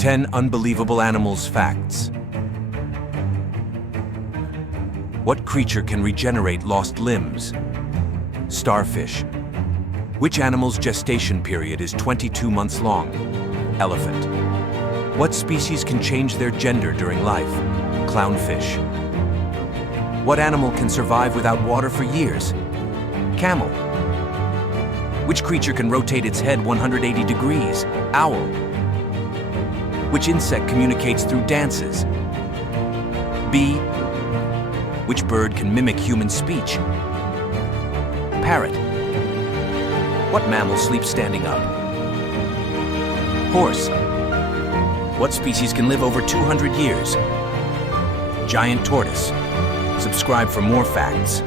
10 Unbelievable Animals Facts. What creature can regenerate lost limbs? Starfish. Which animal's gestation period is 22 months long? Elephant. What species can change their gender during life? Clownfish. What animal can survive without water for years? Camel. Which creature can rotate its head 180 degrees? Owl. Which insect communicates through dances? Bee. Which bird can mimic human speech? Parrot. What mammal sleeps standing up? Horse. What species can live over 200 years? Giant tortoise. Subscribe for more facts.